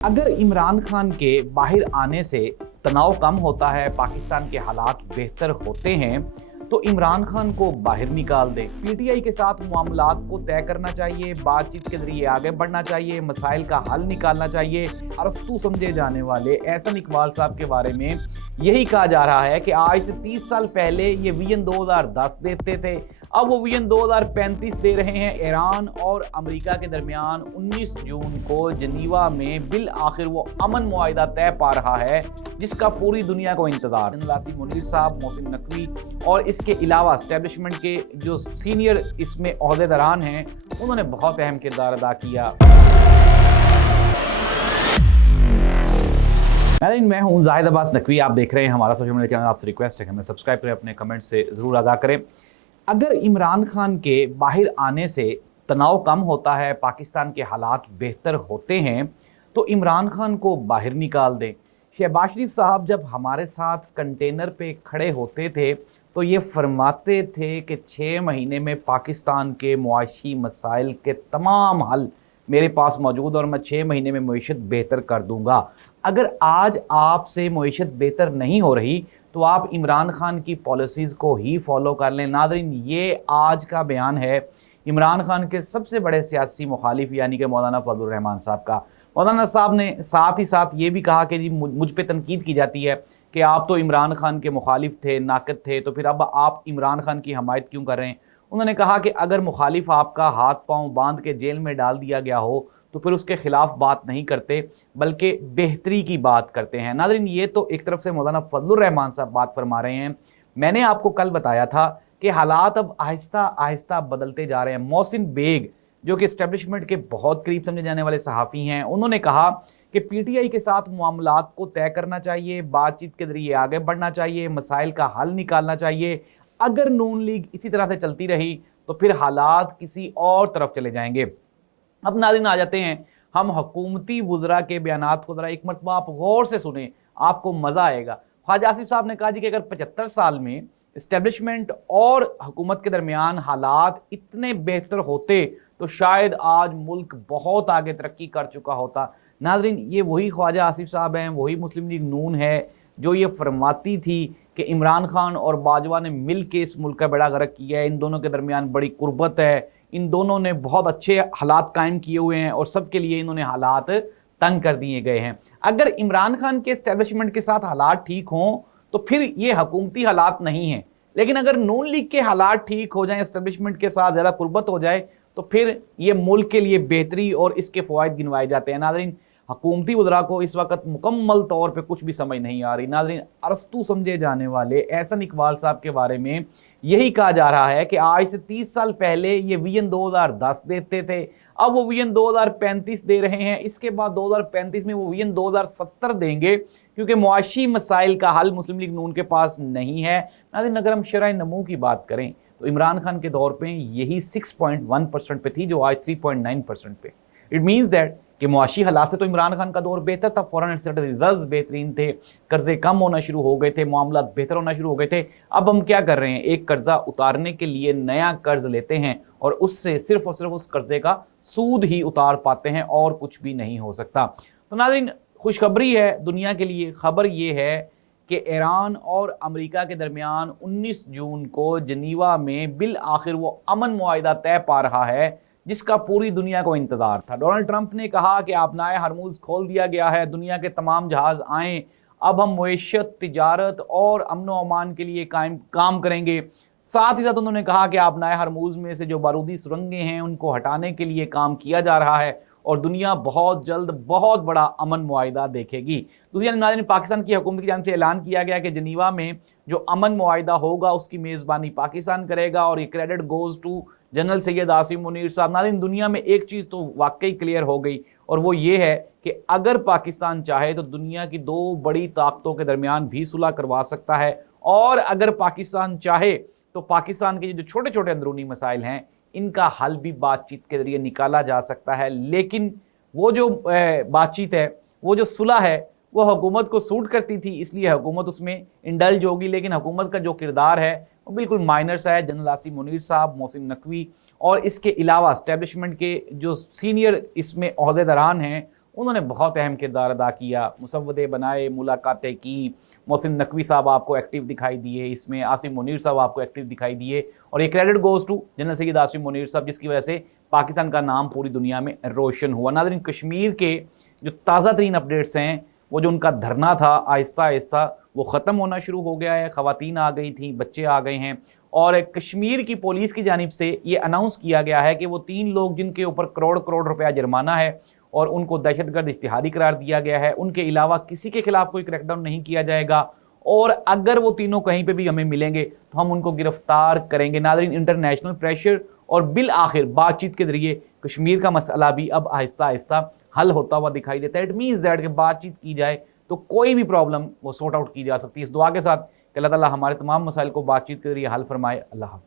अगर इमरान खान के बाहर आने से तनाव कम होता है, पाकिस्तान के हालात बेहतर होते हैं, तो इमरान खान को बाहर निकाल दें। पीटीआई के साथ मामलात को तय करना चाहिए, बातचीत के जरिए आगे बढ़ना चाहिए, मसाइल का हल निकालना चाहिए। अरस्तू समझे जाने वाले एहसन इकबाल साहब के बारे में यही कहा जा रहा है कि आज से 30 साल पहले ये विजन 2010 देते थे, अब वो विजन 2035 दे रहे हैं। ईरान और अमेरिका के दरमियान 19 जून को जनीवा में बिल आखिर वो अमन मुआहिदा तय पा रहा है, जिसका पूरी दुनिया को इंतजार। लासी मुनीर साहब, मोहसिन नकवी और इसके अलावा एस्टेब्लिशमेंट के जो सीनियर इसमें ओहदेदारान हैं, उन्होंने बहुत अहम किरदार अदा किया। मैं हूं जाहिद अब्बास नकवी, आप देख रहे हैं हमारा सोशल मीडिया चैनल। आपसे रिक्वेस्ट है कि हमें सब्सक्राइब करें, अपने कमेंट से ज़रूर आगाह करें। अगर इमरान खान के बाहर आने से तनाव कम होता है, पाकिस्तान के हालात बेहतर होते हैं, तो इमरान खान को बाहर निकाल दें। शहबाज शरीफ साहब जब हमारे साथ कंटेनर पे खड़े होते थे तो ये फरमाते थे कि 6 महीने में पाकिस्तान के मुआशी मसाइल के तमाम हल मेरे पास मौजूद और मैं 6 महीने में मईशत बेहतर कर दूंगा। अगर आज आपसे मईशत बेहतर नहीं हो रही तो आप इमरान खान की पॉलिसीज़ को ही फॉलो कर लें। नादरीन, ये आज का बयान है इमरान खान के सबसे बड़े सियासी मुखालिफ यानी कि मौलाना फजलुर रहमान साहब का। मौलाना साहब ने साथ ही साथ ये भी कहा कि जी मुझ पे तनकीद की जाती है कि आप तो इमरान खान के मुखालिफ थे, नाक़िद थे, तो फिर अब आप इमरान खान की हमायत क्यों कर रहे हैं। उन्होंने कहा कि अगर मुखालिफ आपका हाथ पांव बांध के जेल में डाल दिया गया हो तो फिर उसके खिलाफ बात नहीं करते बल्कि बेहतरी की बात करते हैं। नाज़रीन, ये तो एक तरफ से मौलाना फजलुर रहमान साहब बात फरमा रहे हैं। मैंने आपको कल बताया था कि हालात अब आहिस्ता आहिस्ता बदलते जा रहे हैं। मोहसिन बेग जो कि एस्टेब्लिशमेंट के बहुत करीब समझे जाने वाले सहाफ़ी हैं, उन्होंने कहा कि पीटीआई के साथ मामलात को तय करना चाहिए, बातचीत के जरिए आगे बढ़ना चाहिए, मसाइल का हल निकालना चाहिए। अगर नून लीग इसी तरह से चलती रही तो फिर हालात किसी और तरफ चले जाएंगे। अब नाज़रीन आ जाते हैं हम हुकूमती वुज़रा के बयानात को। ज़रा एक मरतबा आप गौर से सुने, आपको मज़ा आएगा। ख्वाजा आसिफ साहब ने कहा जी कि अगर 75 साल में इस्टेब्लिशमेंट और हुकूमत के दरमियान हालात इतने बेहतर होते तो शायद आज मुल्क बहुत आगे तरक्की कर चुका होता। नाज़रीन, ये वही ख्वाजा आसिफ साहब हैं, वही मुस्लिम लीग नून है जो ये फरमाती थी कि इमरान खान और बाजवा ने मिल के इस मुल्क का बेड़ा गर्क किया है, इन दोनों के दरमियान बड़ी कुर्बत है, इन दोनों ने बहुत अच्छे हालात कायम किए हुए हैं और सबके लिए इन्होंने हालात तंग कर दिए गए हैं। अगर इमरान खान के एस्टेब्लिशमेंट के साथ हालात ठीक हों तो फिर ये हुकूमती हालात नहीं हैं, लेकिन अगर नून लीग के हालात ठीक हो जाएं, एस्टेब्लिशमेंट के साथ ज़्यादा कुर्बत हो जाए तो फिर ये मुल्क के लिए बेहतरी और इसके फ़वाइद गिनवाए जाते हैं। नाज़रीन, हुकूमती वज़रा को इस वक्त मुकम्मल तौर पे कुछ भी समझ नहीं आ रही। नाज़रीन, अरस्तू समझे जाने वाले एहसन इकबाल साहब के बारे में यही कहा जा रहा है कि आज से 30 साल पहले ये विजन 2010 देते थे, अब वो विजन 2035 दे रहे हैं। इसके बाद 2035 में वो विजन 2070 देंगे, क्योंकि मुआशी मसाइल का हल मुस्लिम लीग नून के पास नहीं है। नाज़रीन, अगर हम शरह नमू की बात करें तो इमरान खान के दौर पे यही 6.1% पे थी, जो आज 3.9% पे। इट मीन्स दैट कि मुआशी हालात से तो इमरान खान का दौर बेहतर था, फॉरेन एक्सचेंज रिजर्व्स बेहतरीन थे, कर्जे कम होना शुरू हो गए थे, मामला बेहतर होना शुरू हो गए थे। अब हम क्या कर रहे हैं, एक कर्जा उतारने के लिए नया कर्ज लेते हैं और उससे सिर्फ और सिर्फ उस कर्जे का सूद ही उतार पाते हैं और कुछ भी नहीं हो सकता। तो नाज़रीन, खुशखबरी है दुनिया के लिए। खबर ये है कि ईरान और अमेरिका के दरमियान 19 जून को जनीवा में बिल आखिर वो अमन मुआहिदा तय पा रहा है, जिसका पूरी दुनिया को इंतजार था। डोनाल्ड ट्रंप ने कहा कि आपनाए हरमुज़ खोल दिया गया है, दुनिया के तमाम जहाज़ आएँ, अब हम मईशत, तिजारत और अमन व अमान के लिए काम करेंगे। साथ ही साथ उन्होंने कहा कि आपनाए हरमुज़ में से जो बारूदी सुरंगें हैं उनको हटाने के लिए काम किया जा रहा है और दुनिया बहुत जल्द बहुत बड़ा अमन मुआहिदा देखेगी। दूसरी जानब पाकिस्तान की हुकूमत की जानिब से ऐलान किया गया कि जनीवा में जो अमन मुआहिदा होगा उसकी मेज़बानी पाकिस्तान करेगा और ये credit goes to general Syed Asim Munir साहब। नाज़रीन, दुनिया में एक चीज़ तो वाकई क्लियर हो गई और वो ये है कि अगर पाकिस्तान चाहे तो दुनिया की 2 बड़ी ताकतों के दरमियान भी सुलह करवा सकता है, और अगर पाकिस्तान चाहे तो पाकिस्तान के जो छोटे छोटे अंदरूनी मसाइल हैं इनका हल भी बातचीत के जरिए निकाला जा सकता है। लेकिन वो जो बातचीत है, वो जो सुलह है, वो हुकूमत को सूट करती थी, इसलिए हुकूमत उसमें इंडल्ज होगी। लेकिन हुकूमत का जो किरदार है वो बिल्कुल माइनर सा है। जनरल लासी मुनीर साहब, मोहसिन नकवी और इसके अलावा एस्टेब्लिशमेंट के जो सीनियर इसमें ओहदेदारान हैं, انہوں نے بہت اہم کردار ادا کیا، مسودے بنائے، ملاقاتیں کی، محسن نقوی صاحب آپ کو ایکٹیو دکھائی دیے، اس میں عاصم منیر صاحب آپ کو ایکٹیو دکھائی دیے، اور یہ credit goes to general Syed Asim Munir صاحب، جس کی وجہ سے پاکستان کا نام پوری دنیا میں روشن ہوا۔ ناظرین، کشمیر کے جو تازہ ترین اپڈیٹس ہیں، وہ جو ان کا دھرنا تھا آہستہ آہستہ وہ ختم ہونا شروع ہو گیا ہے، خواتین آ گئی تھیں، بچے آ گئے ہیں، اور کشمیر کی پولیس کی جانب سے یہ اناؤنس کیا گیا ہے کہ وہ 3 لوگ جن کے اوپر کروڑ کروڑ روپیہ جرمانہ ہے اور ان کو دہشت گرد اشتہاری قرار دیا گیا ہے، ان کے علاوہ کسی کے خلاف کوئی کریک ڈاؤن نہیں کیا جائے گا، اور اگر وہ تینوں کہیں پہ بھی ہمیں ملیں گے تو ہم ان کو گرفتار کریں گے۔ ناظرین، انٹرنیشنل پریشر اور بالآخر بات چیت کے ذریعے کشمیر کا مسئلہ بھی اب آہستہ آہستہ حل ہوتا ہوا دکھائی دیتا ہے۔ اٹ مینز دیٹ کہ بات چیت کی جائے تو کوئی بھی پرابلم وہ سورٹ آؤٹ کی جا سکتی ہے۔ اس دعا کے ساتھ کہ اللہ تعالیٰ ہمارے تمام مسائل کو بات چیت کے ذریعے حل فرمائے۔ اللہ حافظ۔